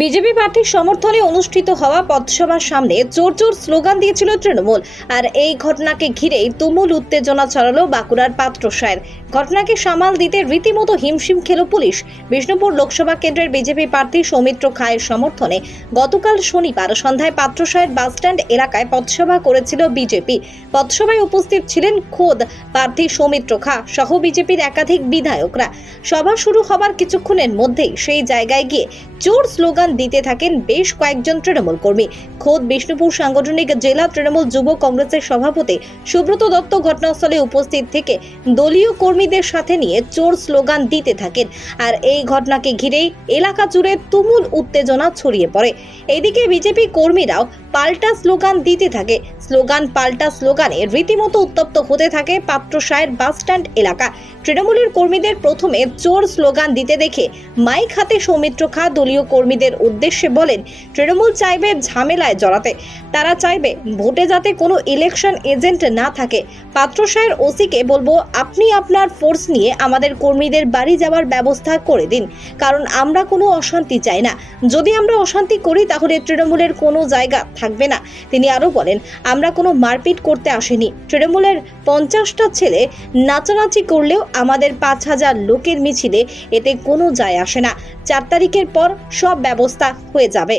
BJP প্রার্থীর সমর্থনে অনুষ্ঠিত হওয়া পথসভার সামনে জোর জোর স্লোগান দিয়েছিল তৃণমূল। আর এই ঘটনাকে ঘিরেই তুমুল উত্তেজনা ছড়ালো বাঁকুড়ার পাত্রসায়ের। ঘটনাকে সামাল দিতে রীতিমতো হিমশিম খেল পুলিশ। বিষ্ণুপুর লোকসভা কেন্দ্রের বিজেপি প্রার্থী সৌমিত্র খায়ের সমর্থনে গতকাল শনিবার সন্ধ্যায় পাত্রসায়ের বাসস্ট্যান্ড এলাকায় পথসভা করেছিল বিজেপি। পথসভায় উপস্থিত ছিলেন খোদ প্রার্থী সৌমিত্র খা সহ বিজেপির একাধিক বিধায়করা। সভা শুরু হবার কিছুক্ষণের মধ্যেই সেই জায়গায় গিয়ে জোর স্লোগান দিতে থাকেন বেশ কয়েকজন তৃণমূল কর্মী। খোদ বিষ্ণুপুর সাংগঠনিক জেলা তৃণমূল যুব কংগ্রেসের সভাপতি সুব্রত দত্ত ঘটনাস্থলে উপস্থিত থেকে দলীয় কর্মীদের সাথে নিয়ে চোর স্লোগান দিতে থাকেন। আর এই ঘটনাকে ঘিরেই এলাকা জুড়ে তুমুল উত্তেজনা ছড়িয়ে পড়ে। এদিকে বিজেপি কর্মীরাও পাল্টা স্লোগান দিতে থাকে। স্লোগান পাল্টা স্লোগানে রীতিমতো উত্তপ্ত হতে থাকে পাত্রসায়ের বাসস্ট্যান্ড এলাকা। তৃণমূলের কর্মীদের প্রথমে চোর স্লোগান দিতে দেখে মাইক হাতে সৌমিত্র খা দলীয় কর্মীদের উদ্দেশ্যে বলেন, তৃণমূল চাইবে ঝামেলায় জড়াতে। তারা চাইবে ভোটে যাতে কোনো ইলেকশন এজেন্ট না থাকে। পাত্রসায়ের ওসিকে বলব, আপনি আপনার ফোর্স নিয়ে আমাদের কর্মীদের বাড়ি যাওয়ার ব্যবস্থা করে দিন। কারণ আমরা কোনো অশান্তি চাই না। যদি আমরা অশান্তি করি, তাহলে তৃণমূলের কোনো জায়গা থাকবে না। তিনি আরও বলেন, আমরা কোনো মারপিট করতে আসিনি। তৃণমূলের পঞ্চাশটা ছেলে নাচানাচি করলেও আমাদের পাঁচ হাজার লোকের মিছিলে এতে কোনো যায় আসে না। চার তারিখের পর সব ব্যবস্থা হয়ে যাবে।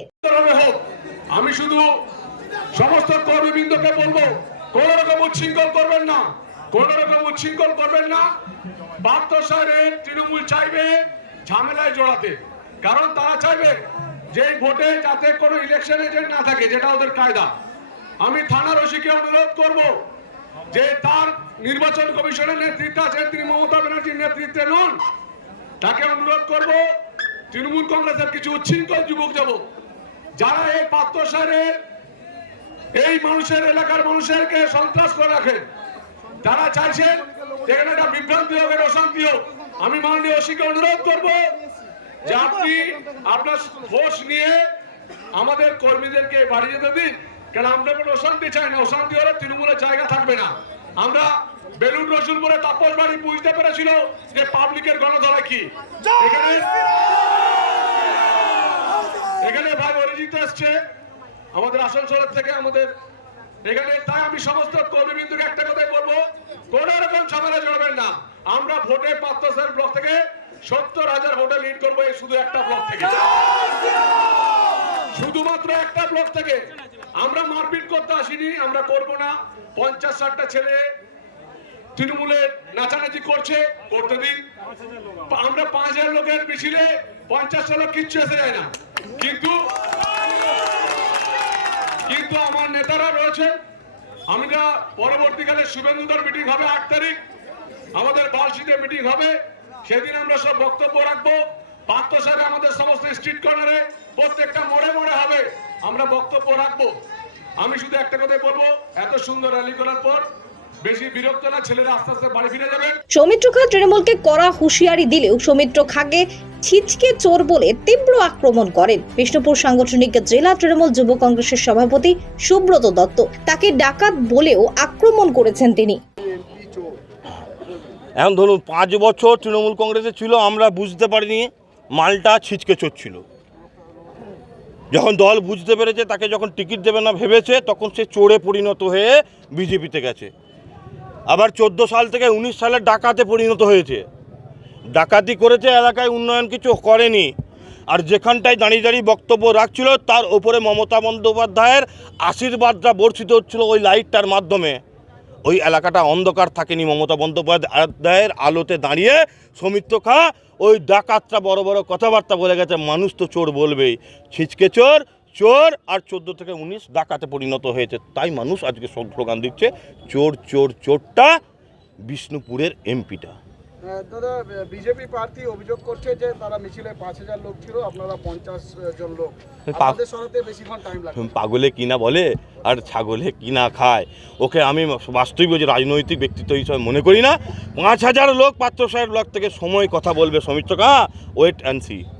আমি শুধু সমস্ত কর্মীবৃন্দকে বলব, কোন রকম উচ্ছৃঙ্খল করবেন না, কোন রকম উচ্ছৃঙ্খল করবেন না। সাহেবের তৃণমূল চাইবে ঝামেলায় জড়াতে, কারণ তারা চাইবে যে ভোটে যাতে কোনো ইলেকশন এজেন্ট না থাকে, যেটা ওদের কায়দা। আমি থানার ওসিকে অনুরোধ করব যে তার নির্বাচন কমিশনের নেতৃত্বে আছেন তিনি মমতা ব্যানার্জির নেতৃত্বে নন, তাকে অনুরোধ করব তৃণমূল কংগ্রেসের কিছু উচ্ছৃঙ্খল যুবক যাব যারা এই পাত্রসারের এই মানুষের এলাকার মানুষেরকে সন্ত্রাস করে রাখেন তারা চাইছেন যেখানে একটা বিভ্রান্তি হোক একটা অশান্তি হোক। আমি মাননীয় ওসিকে অনুরোধ করব যে আপনি আপনার ফোর্স নিয়ে আমাদের কর্মীদেরকে বাড়ি যেতে দিন। কেন আমরা কোনো অশান্তি চাই না? অশান্তি হলে তৃণমূলের জায়গা থাকবে না। আমরা বেলুন রসুলপুরে তাপস বাড়ি বুঝতে পেরেছিল যে পাবলিকের গণধরা কি। এখানে এখানে ভাই আসছে আমাদের আসানসোলের থেকে, আমাদের এখানে। তাই আমি সমস্ত কর্মীবৃন্দকে একটা কথাই বলব, কোন রকম ঝামেলা জড়াবেন না। আমরা ভোটে পাত্রসার ব্লক থেকে সত্তর হাজার ভোটে লিড করব শুধু একটা ব্লক থেকে। শুধুমাত্র একটা ব্লক থেকে। আমরা মারপিট করতে আসিনি, আমরা করব না। পঞ্চাশ ষাটটা ছেলে তৃণমূলের নাচানাচি করছে, করতে দিন। আমরা পাঁচ হাজার লোকের মিছিলে পঞ্চাশটা লোক কিচ্ছু এসে যায় না। কিন্তু কিন্তু আমার নেতারা রয়েছে। আমরা পরবর্তীকালে শুভেন্দুদার মিটিং হবে আট তারিখ। আমাদের বালশিতে মিটিং হবে। সেদিন আমরা সব বক্তব্য রাখব। সাহেব আমাদের সমস্ত স্ট্রিট কর্নারে প্রত্যেকটা মোড়ে মোড়ে হবে। আমরা বক্তব্য রাখব। আমি শুধু একটা কথাই বলব, এত সুন্দর র্যালি করার পর বেশি বিরক্ত না ছেলেরা আস্তে আস্তে বাড়ি ফিরে যাবেন সৌমিত্র খা তৃণমূলকে কড়া হুঁশিয়ারি দিলেও সৌমিত্র খাকে ছিচকে চোর বলে তীব্র আক্রমণ করেন। বিষ্ণুপুর সাংগঠনিক জেলা তৃণমূল যুব কংগ্রেসের সভাপতি সুব্রত দত্ত তাকে ডাকাত বলেও আক্রমণ করেছেন তিনি। এখন ধরুন পাঁচ বছর তৃণমূল কংগ্রেসে ছিল আমরা বুঝতে পারিনি মালটা ছিচকে চড়ছিল যখন দল বুঝতে পেরেছে তাকে যখন টিকিট দেবে না ভেবেছে তখন সে চোরে পরিণত হয়ে বিজেপিতে গেছে। আবার চোদ্দ সাল থেকে উনিশ সালে ডাকাতে পরিণত হয়েছে। ডাকাতি করেছে এলাকায় উন্নয়ন কিছু করেনি। আর যেখানটায় দাঁড়িয়ে দাঁড়িয়ে বক্তব্য রাখছিল, তার ওপরে মমতা বন্দ্যোপাধ্যায়ের আশীর্বাদটা বর্ষিত হচ্ছিল ওই লাইটটার মাধ্যমে। ওই এলাকাটা অন্ধকার থাকেনি মমতা বন্দ্যোপাধ্যায়ের আলোতে দাঁড়িয়ে। সৌমিত্র খা ওই ডাকাতটা বড় বড় কথাবার্তা বলে গেছে, মানুষ তো চোর বলবেই। ছিচকে চোর চোর আর চোদ্দ থেকে উনিশ ডাকাতে পরিণত হয়েছে। তাই মানুষ আজকে স্লোগান দিচ্ছে চোর চোর চোরটা বিষ্ণুপুরের এমপিটা। দাদা বিজেপি প্রার্থী অভিযোগ করছে যে তারা মিছিলে পাঁচ হাজার লোক ছিল আপনারা পঞ্চাশ জন লোক। পা- আমাদের সরাতে বেশিক্ষণ টাইম লাগে পাগলে কিনা বলে? আর ছাগলে কিনা খায়? ওকে আমি বাস্তবিক যে রাজনৈতিক ব্যক্তিত্ব হিসেবে মনে করি না। পাঁচ হাজার লোক পাত্র সাহেব লোক থেকে সময় কথা বলবে সমিত্রকা ওয়েট অ্যান্ড সি